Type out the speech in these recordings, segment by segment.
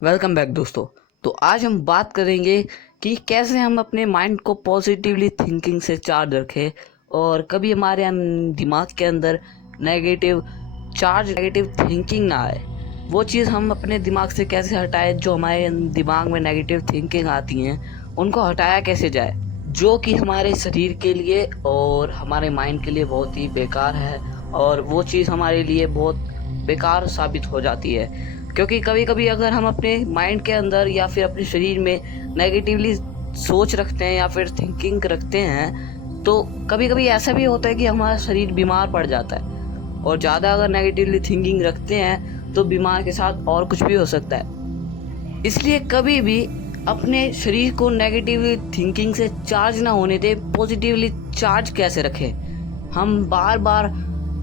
Welcome back दोस्तों। तो आज हम बात करेंगे कि कैसे हम अपने माइंड को पॉजिटिवली थिंकिंग से चार्ज रखें और कभी हमारे दिमाग के अंदर नेगेटिव थिंकिंग ना आए। वो चीज़ हम अपने दिमाग से कैसे हटाएं, जो हमारे दिमाग में नेगेटिव थिंकिंग आती हैं उनको हटाया कैसे जाए, जो कि हमारे शरीर के लिए और हमारे माइंड के लिए बहुत ही बेकार है और वो चीज़ हमारे लिए बहुत बेकार साबित हो जाती है। क्योंकि कभी कभी अगर हम अपने माइंड के अंदर या फिर अपने शरीर में नेगेटिवली सोच रखते हैं या फिर थिंकिंग रखते हैं तो कभी कभी ऐसा भी होता है कि हमारा शरीर बीमार पड़ जाता है। और ज़्यादा अगर नेगेटिवली थिंकिंग रखते हैं तो बीमार के साथ और कुछ भी हो सकता है। इसलिए कभी भी अपने शरीर को नेगेटिवली थिंकिंग से चार्ज ना होने दें, पॉजिटिवली चार्ज कैसे रखें। हम बार बार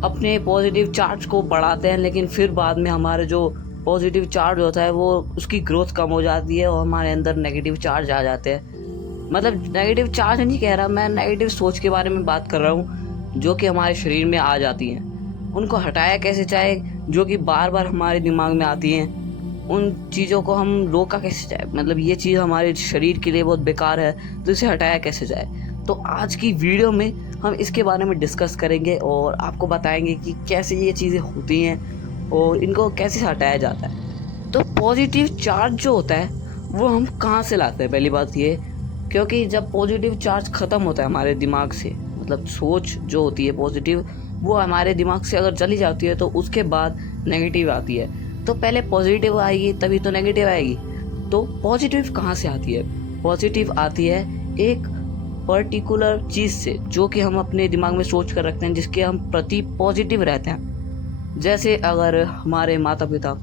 अपने पॉजिटिव चार्ज को बढ़ाते हैं लेकिन फिर बाद में हमारे जो पॉजिटिव चार्ज होता है वो उसकी ग्रोथ कम हो जाती है और हमारे अंदर नेगेटिव चार्ज आ जाते हैं। मतलब नेगेटिव चार्ज नहीं कह रहा मैं, नेगेटिव सोच के बारे में बात कर रहा हूँ जो कि हमारे शरीर में आ जाती हैं। उनको हटाया कैसे जाए, जो कि बार बार हमारे दिमाग में आती हैं उन चीज़ों को हम रोका कैसे जाए। मतलब ये चीज़ हमारे शरीर के लिए बहुत बेकार है तो इसे हटाया कैसे जाए। तो आज की वीडियो में हम इसके बारे में डिस्कस करेंगे और आपको बताएंगे कि कैसे ये चीज़ें होती हैं और इनको कैसे हटाया जाता है। तो पॉजिटिव चार्ज जो होता है वो हम कहाँ से लाते हैं, पहली बात ये, क्योंकि जब पॉजिटिव चार्ज ख़त्म होता है हमारे दिमाग से, मतलब सोच जो होती है पॉजिटिव वो हमारे दिमाग से अगर चली जाती है तो उसके बाद नेगेटिव आती है। तो पहले पॉजिटिव आएगी तभी तो नेगेटिव आएगी। तो पॉजिटिव कहाँ से आती है? पॉजिटिव आती है एक पर्टिकुलर चीज़ से जो कि हम अपने दिमाग में सोच कर रखते हैं, जिसके हम प्रति पॉजिटिव रहते हैं। जैसे अगर हमारे माता पिता,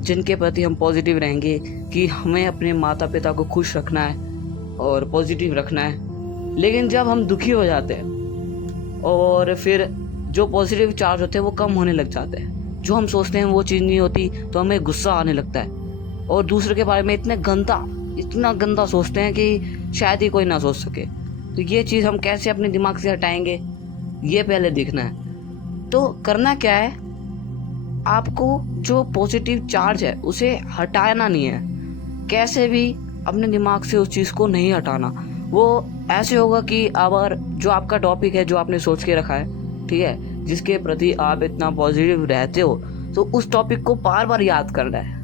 जिनके प्रति हम पॉजिटिव रहेंगे कि हमें अपने माता पिता को खुश रखना है और पॉजिटिव रखना है, लेकिन जब हम दुखी हो जाते हैं और फिर जो पॉजिटिव चार्ज होते हैं वो कम होने लग जाते हैं, जो हम सोचते हैं वो चीज़ नहीं होती तो हमें गुस्सा आने लगता है और दूसरे के बारे में इतना गंदा सोचते हैं कि शायद ही कोई ना सोच सके। तो ये चीज़ हम कैसे अपने दिमाग से हटाएंगे, ये पहले देखना है। तो करना क्या है, आपको जो पॉजिटिव चार्ज है उसे हटाना नहीं है, कैसे भी अपने दिमाग से उस चीज़ को नहीं हटाना। वो ऐसे होगा कि अगर जो आपका टॉपिक है जो आपने सोच के रखा है, ठीक है, जिसके प्रति आप इतना पॉजिटिव रहते हो, तो उस टॉपिक को बार बार याद करना है,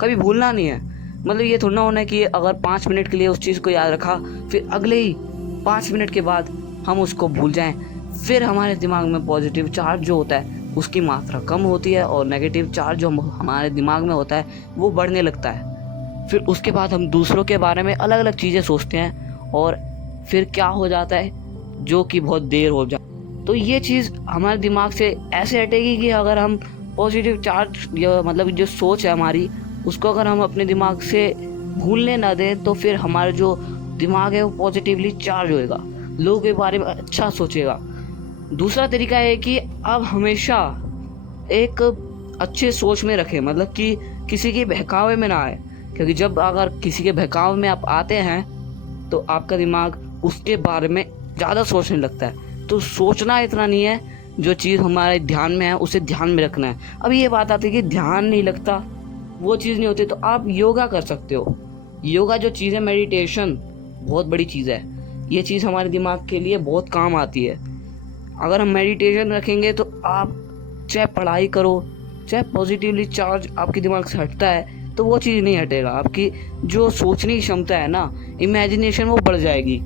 कभी भूलना नहीं है। मतलब ये थोड़ा होना है कि अगर 5 मिनट के लिए उस चीज़ को याद रखा फिर अगले ही 5 मिनट के बाद हम उसको भूल जाएं, फिर हमारे दिमाग में पॉजिटिव चार्ज जो होता है उसकी मात्रा कम होती है और नेगेटिव चार्ज जो हमारे दिमाग में होता है वो बढ़ने लगता है। फिर उसके बाद हम दूसरों के बारे में अलग अलग चीज़ें सोचते हैं और फिर क्या हो जाता है, जो कि बहुत देर हो जाए। तो ये चीज़ हमारे दिमाग से ऐसे हटेगी कि अगर हम पॉजिटिव चार्ज या मतलब जो सोच है हमारी उसको अगर हम अपने दिमाग से भूलने ना दें तो फिर हमारा जो दिमाग है वो पॉजिटिवली चार्ज होएगा, लोगों के बारे में अच्छा सोचेगा। दूसरा तरीका है कि आप हमेशा एक अच्छे सोच में रखें, मतलब कि किसी के बहकावे में ना आए, क्योंकि जब अगर किसी के बहकावे में आप आते हैं तो आपका दिमाग उसके बारे में ज़्यादा सोचने लगता है। तो सोचना इतना नहीं है, जो चीज़ हमारे ध्यान में है उसे ध्यान में रखना है। अब ये बात आती है कि ध्यान नहीं लगता, वो चीज़ नहीं होती, तो आप योगा कर सकते हो। योगा जो चीज़ है, मेडिटेशन बहुत बड़ी चीज़ है, ये चीज़ हमारे दिमाग के लिए बहुत काम आती है। अगर हम मेडिटेशन रखेंगे तो आप चाहे पढ़ाई करो, चाहे पॉजिटिवली चार्ज आपके दिमाग से हटता है तो वो चीज़ नहीं हटेगा। आपकी जो सोचने की क्षमता है ना, इमेजिनेशन, वो बढ़ जाएगी।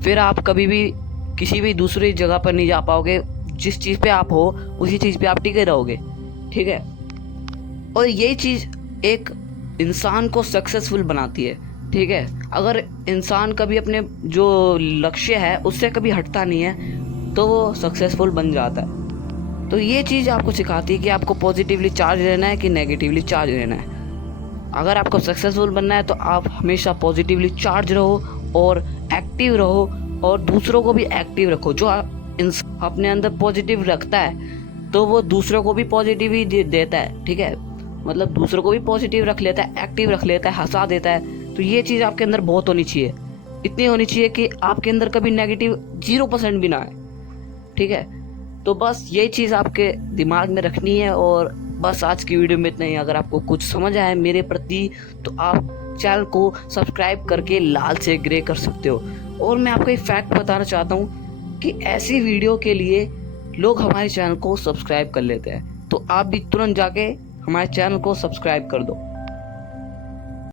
फिर आप कभी भी किसी भी दूसरी जगह पर नहीं जा पाओगे, जिस चीज़ पे आप हो उसी चीज़ पे आप टिके रहोगे, ठीक है। और यही चीज़ एक इंसान को सक्सेसफुल बनाती है, ठीक है। अगर इंसान कभी अपने जो लक्ष्य है उससे कभी हटता नहीं है तो वो सक्सेसफुल बन जाता है। तो ये चीज़ आपको सिखाती है कि आपको पॉजिटिवली चार्ज रहना है कि नेगेटिवली चार्ज रहना है। अगर आपको सक्सेसफुल बनना है तो आप हमेशा पॉजिटिवली चार्ज रहो और एक्टिव रहो और दूसरों को भी एक्टिव रखो। जो अपने अंदर पॉजिटिव रखता है तो वो दूसरों को भी पॉजिटिव ही देता है, ठीक है। मतलब दूसरों को भी पॉजिटिव रख लेता है, एक्टिव रख लेता है, हंसा देता है। तो ये चीज़ आपके अंदर बहुत होनी चाहिए, इतनी होनी चाहिए कि आपके अंदर कभी नेगेटिव 0% भी ना आए, ठीक है। तो बस यही चीज़ आपके दिमाग में रखनी है और बस आज की वीडियो में इतना ही। अगर आपको कुछ समझ आया मेरे प्रति तो आप चैनल को सब्सक्राइब करके लाल से ग्रे कर सकते हो। और मैं आपको एक फैक्ट बताना चाहता हूँ कि ऐसी वीडियो के लिए लोग हमारे चैनल को सब्सक्राइब कर लेते हैं, तो आप भी तुरंत जाके हमारे चैनल को सब्सक्राइब कर दो।